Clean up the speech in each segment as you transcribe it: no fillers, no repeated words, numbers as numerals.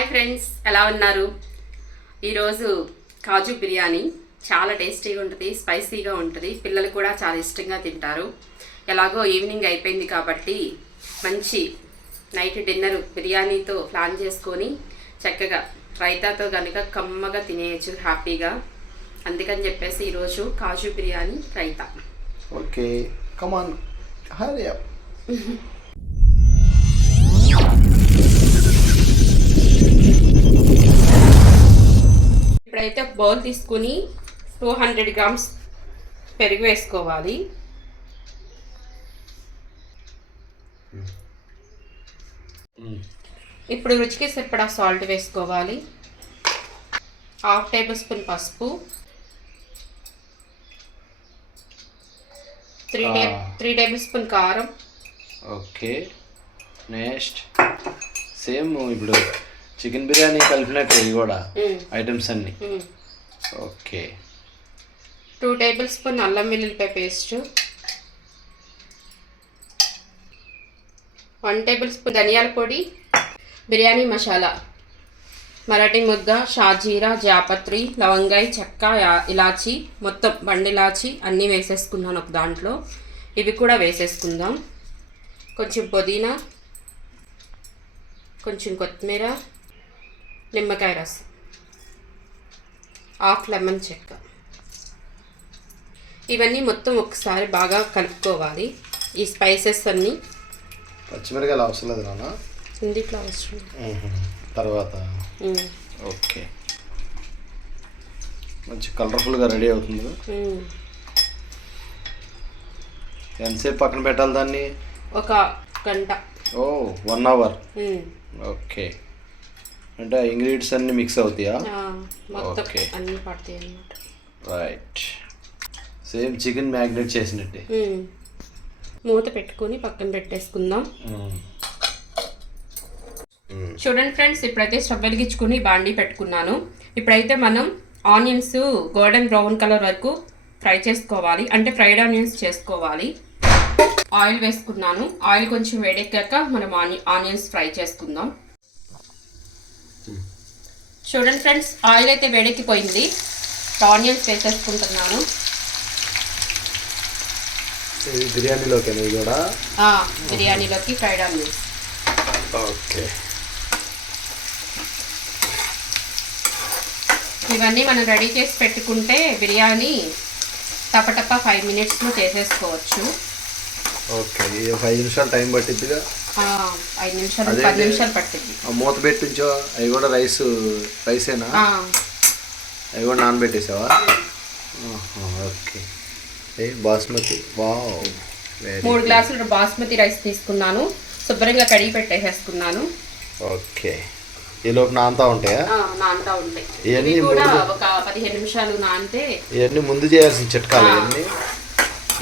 Hi friends, ఎలా ఉన్నారు? ఈరోజు కాజు బిర్యానీ చాలా టేస్టీగా ఉంటుంది, స్పైసీగా ఉంటుంది. పిల్లలు కూడా చాలా ఇష్టంగా తింటారు. ఎలాగో ఈవినింగ్ అయిపోయింది కాబట్టి మంచి నైట్ డిన్నర్ బిర్యానీతో ప్లాన్ చేసుకొని చక్కగా రైతాతో కనుక కమ్మగా తినేయచ్చు హ్యాపీగా. అందుకని చెప్పేసి ఈరోజు కాజు బిర్యానీ రైతా. ఓకే, కమాన్, హరీ అప్. ఇప్పుడైతే ఒక బౌల్ తీసుకుని 200 గ్రామ్స్ పెరుగు వేసుకోవాలి. ఇప్పుడు రుచికి సరిపడా సాల్ట్ వేసుకోవాలి. 1/2 టేబుల్ స్పూన్ పసుపు, 3 టేబుల్ స్పూన్ కారం. ఓకే, నెక్స్ట్ సేమ్ ఇప్పుడు చికెన్ బిర్యానీ కలిపినట్టు ఇవి కూడా ఐటమ్స్ అన్ని. ఓకే, 2 టేబుల్ స్పూన్ అల్లం వెల్లుల్లిపాయ పేస్ట్, 1 టేబుల్ స్పూన్ ధనియాల పొడి, బిర్యానీ మసాలా, మరాఠీ ముగ్గ, షాజీరా, జాపత్రి, లవంగాయ, చెక్క, ఇలాచి, మొత్తం బండి ఇలాచి అన్నీ వేసేసుకున్నాను ఒక దాంట్లో. ఇవి కూడా వేసేసుకుందాం. కొంచెం పుదీనా, కొంచెం కొత్తిమీర, నిమ్మకాయ రసం, 1/2 లెమన్ చెక్క. ఇవన్నీ మొత్తం ఒకసారి బాగా కలుపుకోవాలి. ఈ స్పైసెస్ అన్నీ. పచ్చిమిరకాయలు అవసరం లేదు నాన్న, ఇందులో అవసరం తర్వాత. ఓకే, మంచి కలర్ఫుల్గా రెడీ అవుతుంది. ఎంతసేపు పక్కన పెట్టాలి దాన్ని? ఒక గంట. ఓ, 1 అవర్. ఓకే, అంటే ఇంగ్రీడియంట్స్ అన్ని మిక్స్ అవుతాయా? మొత్తం అన్ని పడతాయి అన్నమాట. రైట్, సేమ్ చికెన్ మ్యాగ్నేట్ చేసినట్టే. మూత పెట్టుకొని పక్కన పెట్టేసుకుందాం. చూడండి ఫ్రెండ్స్, ఇప్పుడైతే స్టవ్ వెలిగించుకుని బాండీ పెట్టుకున్నాను. ఇప్పుడైతే మనం ఆనియన్స్ గోల్డెన్ బ్రౌన్ కలర్ వరకు ఫ్రై చేసుకోవాలి, అంటే ఫ్రైడ్ ఆనియన్స్ చేసుకోవాలి. ఆయిల్ వేసుకున్నాను. ఆయిల్ కొంచెం వేడెక్కాక మనం ఆనియన్స్ ఫ్రై చేసుకుందాం. చూడండి ఫ్రెండ్స్, ఆయిల్ అయితే వేడెక్కిపోయింది. ఆనియన్స్ వేసేసుకుంటున్నాను. బిర్యానీలోకి కూడా బిర్యానీలోకి ఫ్రైడ్ ఆనియన్స్. ఓకే, ఇవన్నీ మనం రెడీ చేసి పెట్టుకుంటే బిర్యానీ టపటప 5 మినిట్స్లో చేసేసుకోవచ్చు. ఓకే, 5 నిమిషాలు టైం పట్టిద్దిగా. 5 నిమిషాలు 10 నిమిషాలు పట్టింది. మూత పెట్టించో అవి కూడా రైసేనా? అవి కూడా నానబెట్టేసావా? ఓకే, బాస్మతి. వావ్, 3 గ్లాసులు బాస్మతి రైస్ తీసుకున్నాను. శుభ్రంగా కడిగి పెట్టేసేసుకున్నాను. ఓకే, ఈ లోపు నానుతా ఉంటాయా? నానుతా ఉంటాయి. ఇవన్నీ కూడా ఒక 15 నిమిషాలు నానితే. ఇవన్నీ ముందు చేయాల్సిన చిట్కాలు ఇవన్నీ.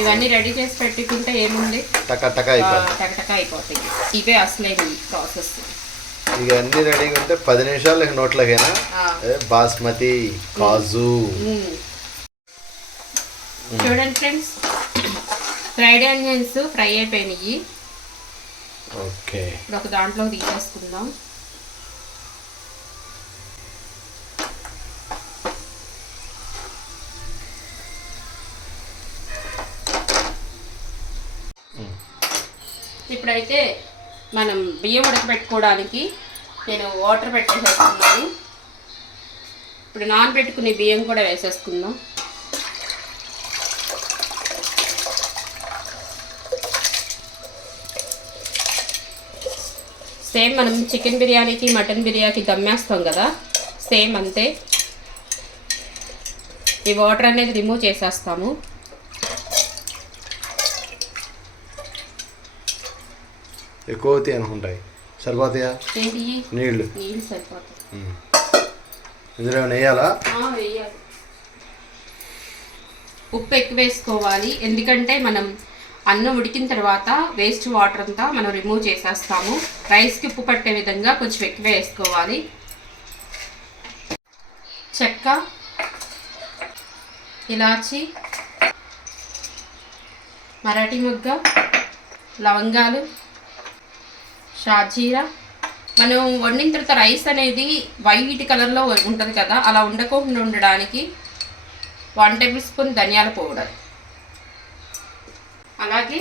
ఇవన్నీ రెడీ చేసి పెట్టుకుంటే ఏముంది, టక అయిపోతాయి. ఇవే అసలైన ప్రాసెస్. ఇక అన్ని రెడీగా ఉంటే 10 నిమిషాలు నోట్లకైనా. బాస్మతి కాజు. చూడండి ఫ్రెండ్స్, ఫ్రైడ్ ఆనియన్స్ ఫ్రై అయిపోయినాయి. ఓకే, ఇప్పుడు ఒక దాంట్లో తీసేసుకుందాం. ఇప్పుడైతే మనం బియ్యం ఉడకబెట్టుకోవడానికి నేను వాటర్ పెట్టేసేసుకున్నాను. ఇప్పుడు నానబెట్టుకునే బియ్యం కూడా వేసేసుకుందాం. సేమ్ మనం చికెన్ బిర్యానీకి మటన్ బిర్యానీకి దమ్మేస్తాం కదా, సేమ్ అంతే. ఈ వాటర్ అనేది రిమూవ్ చేసేస్తాము. ఎక్కువ అవుతాయి అనుకుంటాయి. సరిపోతాయా? నీళ్ళు సరిపోతాయి. ఇందులో ఏమైనా వేయాలా? వేయాలి. ఉప్పు ఎక్కువ వేసుకోవాలి, ఎందుకంటే మనం అన్నం ఉడికిన తర్వాత వేస్ట్ వాటర్ అంతా మనం రిమూవ్ చేసేస్తాము. రైస్కి ఉప్పు పట్టే విధంగా కొంచెం ఎక్కువ వేసుకోవాలి. చెక్క, ఇలాచి, మరాఠీ ముగ్గ, లవంగాలు, షాజీరా, మనం వండిన తర్వాత రైస్ అనేది వైట్ కలర్లో ఉంటుంది కదా, అలా ఉండకుండా ఉండడానికి 1 టేబుల్ స్పూన్ ధనియాల పౌడర్, అలాగే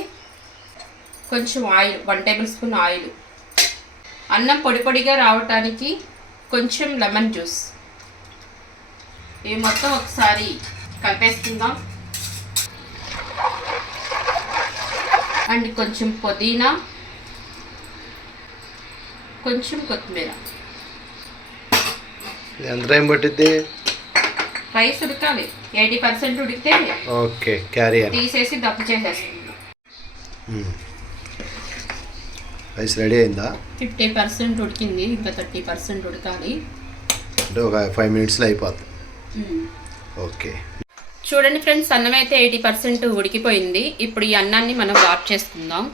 కొంచెం ఆయిల్, 1 టేబుల్ స్పూన్ ఆయిల్, అన్నం పొడి పొడిగా రావటానికి కొంచెం లెమన్ జ్యూస్. ఇవి మొత్తం ఒకసారి కలిపేసుకుందాం. అండ్ కొంచెం పుదీనా, కొంచెం కొత్తిమీర. ఎంత టైం పట్టిద్ది? రైస్ ఉడకాలి, 80% ఉడికితే ఓకే, క్యారీ తీసేసి దప్పు చేసేస్తుంది. రైస్ రెడీ అయిందా? 50% ఉడికింది, ఇంకా 30% ఉడకాలి. అంటే ఒక 5 మినిట్స్లో అయిపోతుంది. ఓకే, చూడండి ఫ్రెండ్స్, అన్నం అయితే 80% ఉడికిపోయింది. ఇప్పుడు ఈ అన్నాన్ని మనం వాష్ చేసుకుందాం.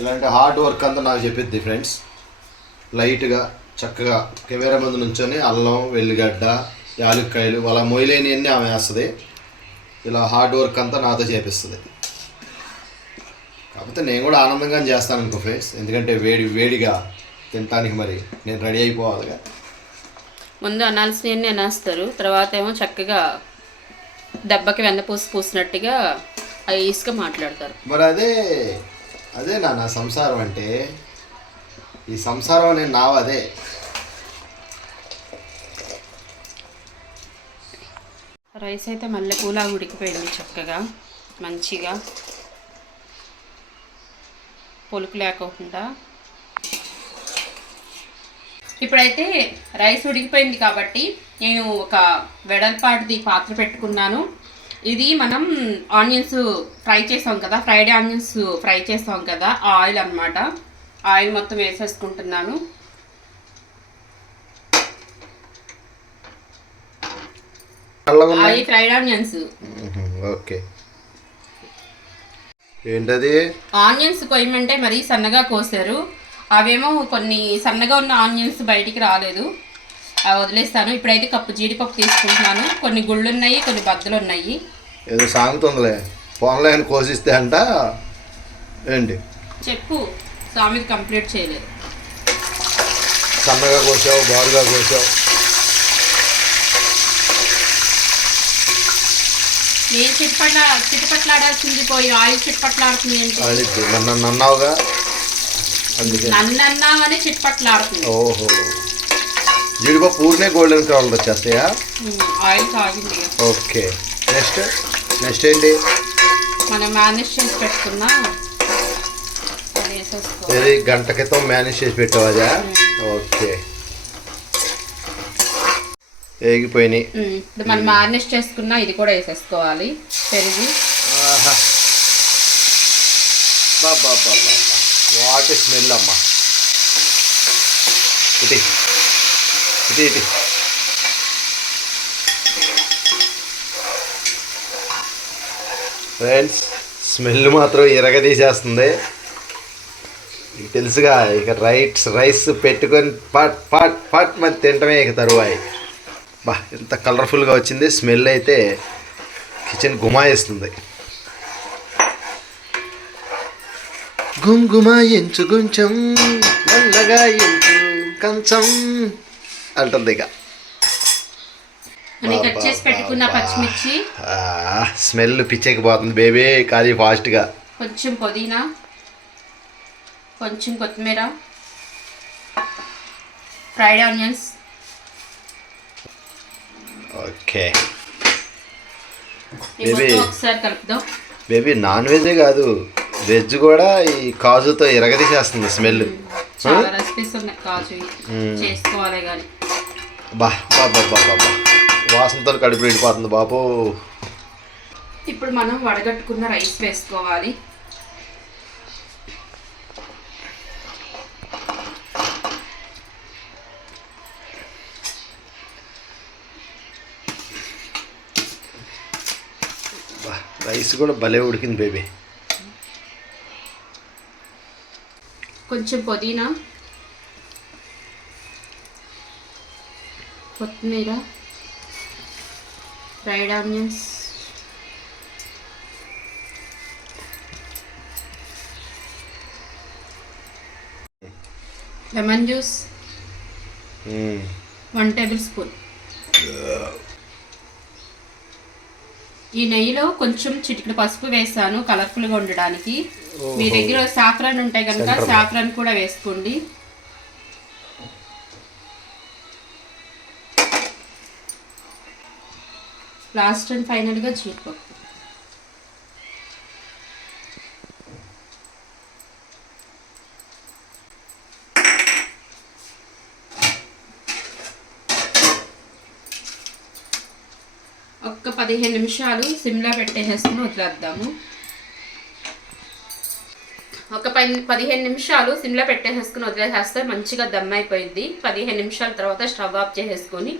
ఇలాంటి హార్డ్ వర్క్ అంతా నాకు చెప్పిద్ది ఫ్రెండ్స్. లైట్గా చక్కగా కెమెరా ముందు నుంచొని అల్లం, వెల్లిగడ్డ, యాలక్కాయలు అలా మొయ్యలేనివన్నీ ఆమె వేస్తుంది. ఇలా హార్డ్ వర్క్ అంతా నాతో చేపిస్తుంది. కాకపోతే నేను కూడా ఆనందంగా చేస్తాను అనుకో ఫ్రెండ్స్, ఎందుకంటే వేడిగా తినటానికి మరి నేను రెడీ అయిపోవాలిగా. ముందు అనాల్సినవన్నీ అనాస్తారు, తర్వాత ఏమో చక్కగా దెబ్బకి వెన్నపూసి పూసినట్టుగా ఈస్గా మాట్లాడతారు. మరి అదే నా సంసారం అంటే. ఈ సంసారం అనే నావ అదే. రైస్ అయితే మల్లెపూలా ఉడికిపోయింది చక్కగా, మంచిగా పొలుకు లేకుండా. ఇప్పుడైతే రైస్ ఉడికిపోయింది కాబట్టి నేను ఒక వెడల్పాటిది పాత్ర పెట్టుకున్నాను. ఇది మనం ఆనియన్స్ ఫ్రై చేసాం కదా, ఫ్రైడ్ ఆనియన్స్ ఫ్రై చేసాం కదా, ఆ ఆయిల్ అన్నమాట. ఆయిల్ మొత్తం వేసేసుకుంటున్నాను. అవి ఫ్రైడ్ ఆనియన్స్. ఓకే, ఏంటది? ఆనియన్స్ కొయ్యమంటే మరీ సన్నగా కోసారు, అవేమో కొన్ని సన్నగా ఉన్న ఆనియన్స్ బయటికి రాలేదు, అవి వదిలేస్తాను. ఇప్పుడైతే కప్పు జీడిపప్పు తీసుకుంటున్నాను. కొన్ని గుళ్ళు ఉన్నాయి, కొన్ని బద్దలు ఉన్నాయి. ఏదో సాగుతుందిలే, ఫోన్లో ఆయన కోసిస్తే అంట. ఏంటి చెప్పు, స్వామికి కంప్లీట్ చేయలేదు. సన్నగా కోసావు, బారుగా కోసావు. నేను చిట్టుపట్లాడాల్సింది పోయి ఆయిల్ చిట్టుపట్లాడుతుంది ఏంటి? నన్ను అన్నావుగా, నన్ను అన్నావని చిట్టుపట్లాడుతుంది. ఓహో, జీడిపప్పు ఊరినే గోల్డెన్ కలర్ వచ్చేస్తాయా? ఆయిల్ కాగింది. ఓకే, నెక్స్ట్ ఏంటి? మనం మేనేజ్ చేసి పెట్టుకున్నా, ఇది గంట క్రితం మేనేజ్ చేసి పెట్టావా? ఓకే, వేగిపోయినాయి. ఇప్పుడు మనం మ్యారినేట్ చేసుకున్నా ఇది కూడా వేసేసుకోవాలి. పెరిగి వాట్ స్మెల్ అమ్మా. ఇటు ఫ్రెండ్స్, స్మెల్ మాత్రం ఇరగదీసేస్తుంది. ఇక తెలుసుగా, ఇక రైస్ పెట్టుకొని పట్ పట్ పట్ మరి తింటమే ఇక తరువాయి. బా, ఎంత కలర్ఫుల్గా వచ్చింది. స్మెల్ అయితే కిచెన్ గుమాయిస్తుంది. గుంగుమాయించు గుంచం నల్లగా ఇంచు కంచం అంటుంది. ఇక కట్ చేసి పెట్టుకున్న పచ్చిమిర్చి, స్మెల్ పిచ్చెక్కిపోతుంది బేబీ. కానీ ఫాస్ట్గా కొంచెం పుదీనా, కొంచెం కొత్తిమీర, ఫ్రైడ్ ఆనియన్స్. ఓకే ఒకసారి కలుపుదాం. బేబీ నాన్ వెజే కాదు, వెజ్ కూడా ఈ కాజుతో ఇరగదీసేస్తుంది స్మెల్. చాలా రెసిపీస్ ఉన్నాయి కాజు, చేసుకోవాలి కానీ. బా వాసనతో కడుపు నిండిపోతుంది బాబు. ఇప్పుడు మనం వడగట్టుకున్న రైస్ వేసుకోవాలి. రైస్ కూడా భలే ఉడికింది బేబీ. కొంచెం పుదీనా, కొత్తిమీర, fried onions, lemon juice 1 table spoon. ఈ నెయ్యిలో కొంచెం చిటికెడు పసుపు వేసాను కలర్ఫుల్గా ఉండడానికి. మీ దగ్గర సాఫ్రాన్ ఉంటే కనుక సాఫ్రాన్ కూడా వేసుకోండి. లాస్ట్ అండ్ ఫైనల్గా జీడిపప్పు. ఒక్క 15 నిమిషాలు సిమ్లో పెట్టేసుకుని వదిలేద్దాము. ఒక 15 నిమిషాలు సిమ్లో పెట్టేసుకుని వదిలేసేస్తే మంచిగా దమ్ అయిపోయింది. 15 నిమిషాల తర్వాత స్టవ్ ఆఫ్ చేసేసుకొని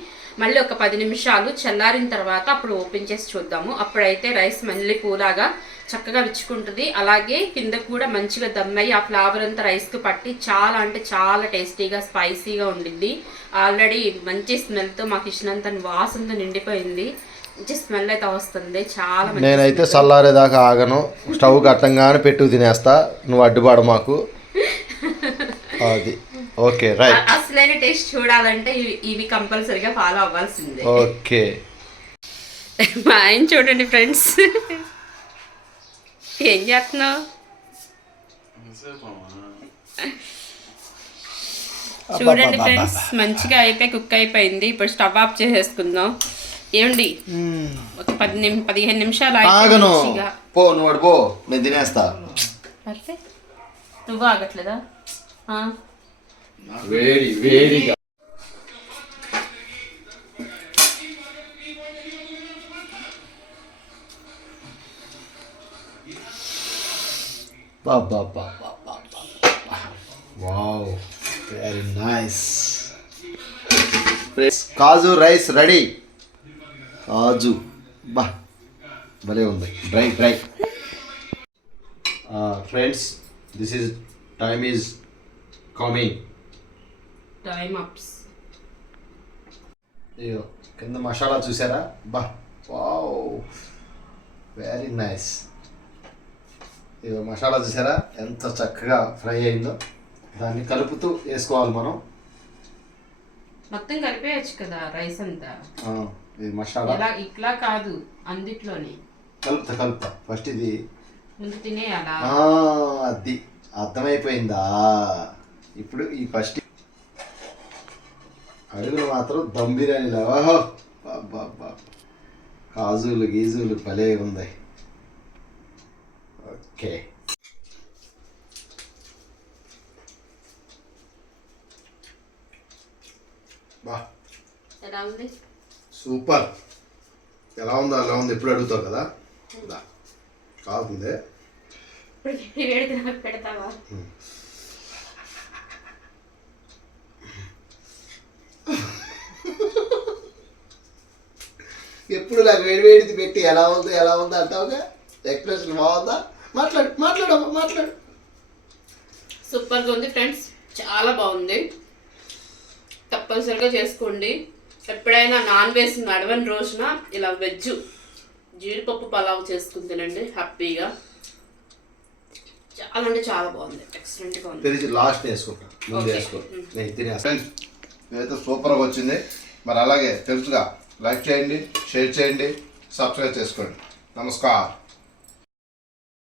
మళ్ళీ ఒక 10 నిమిషాలు చల్లారిన తర్వాత అప్పుడు ఓపెన్ చేసి చూద్దాము. అప్పుడైతే రైస్ మళ్ళీ పూలాగా చక్కగా విచ్చుకుంటుంది. అలాగే కింద కూడా మంచిగా దమ్ అయ్యి ఆ ఫ్లేవర్ అంతా రైస్కి పట్టి చాలా అంటే చాలా టేస్టీగా స్పైసీగా ఉండింది. ఆల్రెడీ మంచి స్మెల్తో మా కిచెన్ అంతా వాసనతో నిండిపోయింది. మంచి స్మెల్ అయితే వస్తుంది. చాలా నేనైతే చల్లారేదాకా ఆగను, స్టవ్ కట్టంగానే పెట్టు తినేస్తా. నువ్వు అడ్డుపడ మాకు. అది ఓకే రైట్. అసలైన టేస్ట్ చూడాలంటే ఇవి కంపల్సరీగా ఫాలో అవ్వాల్సిందే. ఓకే మా ఆయన చూడండి ఫ్రెండ్స్, ఏం చేస్తున్నావు? చూడండి ఫ్రెండ్స్, మంచిగా అయితే కుక్ అయిపోయింది. ఇప్పుడు స్టవ్ ఆఫ్ చేసేసుకుందాం. ఏమండి ఒక 15 నిమిషాలు ఆగను. పో నువ్వు పో, నేను తినేస్తా. పర్ఫెక్ట్. నువ్వు ఆగట్లేదా? వేడి వేడిగా wow, very nice. Kaju rice ready. కాజు బా భలే ఉంది, dry dry. Friends, this is time is coming. Time ups. అయ్యో, కింద మసాలా చూసారా? బా వావ్, వెరీ నైస్. ఇదో మసాలా చూసారా ఎంత చక్కగా ఫ్రై అయిందో. దాన్ని కలుపుతూ వేసుకోవాలి మనం. మొత్తం కలిపేయచ్చు కదా రైస్ అంతా. ఇది మసాలా ఇట్లా కాదు, అందిట్లోనే కలుపుతా. ఫస్ట్ ఇది ముందు తినేయాలా? అది అర్థమైపోయిందా? ఇప్పుడు ఈ ఫస్ట్ అడుగులు మాత్రం దమ్ బిర్యానీలో కాజులు గీజులు భలే ఉంది. ఓకే, బా ఎలా ఉంది? సూపర్. ఎలా ఉందో అలా ఉంది. ఎప్పుడు అడుగుతావు కదా, కాదుంది. పెడతావా? ఎప్పుడు నాకు వేడివేడిది పెట్టి ఎలా ఉందో అంటావుగా. ఎక్స్ప్రెషన్ బాగుందా? మాట్లాడు. సూపర్గా ఉంది ఫ్రెండ్స్, చాలా బాగుంది. తప్పనిసరిగా చేసుకోండి. ఎప్పుడైనా నాన్ వెజ్ నడవని రోజున ఇలా వెజ్ జీడిపప్పు పలావ్ చేసుకుని తినండి హ్యాపీగా. చాలా అంటే చాలా బాగుంది, ఎక్సలెంట్గా ఉంది. తెలిసి లాస్ట్ వేసుకుంటా, ముందు వేసుకో. నేను తినేస్తాను. ఇదైతే సూపర్గా వచ్చింది. మరి అలాగే తెలుసుగా లైక్ చేయండి, షేర్ చేయండి, సబ్స్క్రైబ్ చేసుకోండి. నమస్కారం.